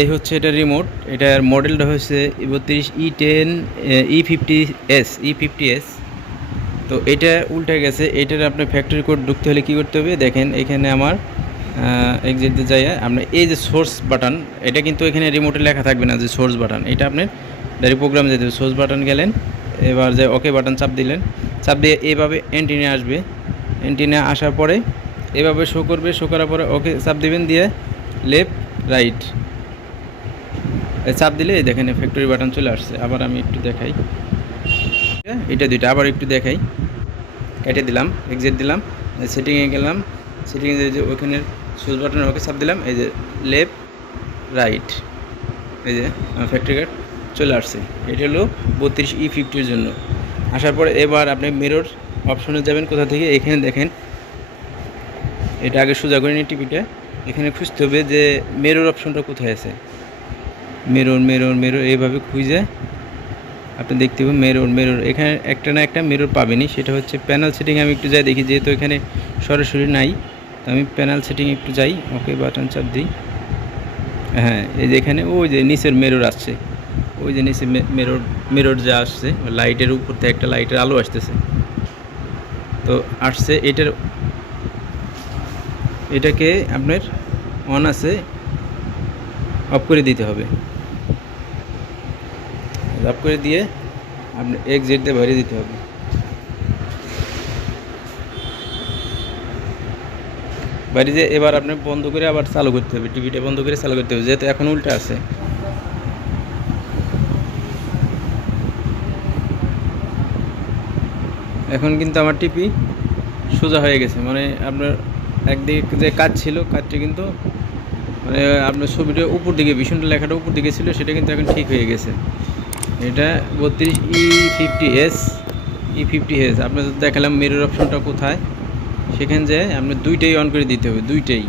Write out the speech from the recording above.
এই হচ্ছে এটা রিমোট এটার মডেলটা হচ্ছে বত্রিশ E ten E fifty S E fifty S তো এটা উল্টে গেছে, এটার আপনার ফ্যাক্টরি কোড ঢুকতে হলে কী করতে হবে? দেখেন, এখানে আমার এক্সিটে যাই আপনার এই যে সোর্স বাটন এটা কিন্তু এখানে রিমোটে লেখা থাকবে না যে সোর্স বাটন এটা আপনি ডাইরেক্ট প্রোগ্রাম যেতে হবে। সোর্স বাটন গেলেন, এবার যে ওকে বাটন চাপ দিলেন, চাপ দিয়ে এইভাবে এন্টিনে আসবে। এন্টিনে আসার পরে এভাবে শো করবে শো করার পরে ওকে চাপ দিবেন দিয়ে লেফট রাইট চাপ দিলে দেখেন ফ্যাক্টরি বাটন চলে আসছে। আবার আমি একটু দেখাই। এটা দুইটা, আবার একটু দেখাই। কেটে দিলাম এক্সিট দিলাম সেটিংয়ে গেলাম। সেটিংয়ে যে ওখানে সুইচ বাটন ওকে চাপ দিলাম, এই যে লেফট রাইট এই যে ফ্যাক্টরি কার্ড চলে আসছে। এটা হলো বত্রিশ ই ফিফটির জন্য। আসার পরে এবার আপনি মিরর অপশনে যাবেন কোথা থেকে? এখানে দেখেন। এটা আগে সোজা করে নিয়ে টিভিটা। এখানে খুঁজতে হবে যে মেরোর অপশনটা কোথায় আছে। মেরোর মেরোর মেরোর এইভাবে খুঁজে আপনি দেখতে পাবেন মেরোর মেরোর এখানে একটা না একটা মেরোর পাবেনই, সেটা হচ্ছে প্যানেল সেটিং আমি একটু যাই দেখি, যেহেতু এখানে সরাসরি নাই, তো আমি প্যানেল সেটিং একটু যাই। ওকে বাটন চাপ দিই। হ্যাঁ এই যে এখানে ওই যে নিচের মেরোর আসছে। ওই যে নিচে মেরোর মেরোর যা আসছে লাইটের উপর থেকে একটা লাইটের আলো আসতেছে। তো আসছে, এটার, এটাকে আপনার অন আছে অফ করে দিতে হবে। অফ করে দিয়ে আপনি এক জেড দিয়ে ভরিয়ে দিতে হবে। বাড়ি যে এবার আপনি বন্ধ করে আবার চালু করতে হবে, টিভিটা বন্ধ করে চালু করতে হবে, যেহেতু এখন উল্টা আছে। এখন কিন্তু আমার টিপি সোজা হয়ে গেছে মানে আপনার একদিকে যে কাজ ছিল, কাজটা কিন্তু মানে আপনার ছবিটা উপর দিকে, ভীষণটা লেখাটা উপর দিকে ছিল, সেটা কিন্তু এখন ঠিক হয়ে গেছে। এটা বত্রিশ E fifty S E fifty S আপনাদের দেখালাম মেরুর অপশনটা কোথায়? সেখানে যে আপনার দুইটাই অন করে দিতে হবে, দুইটাই।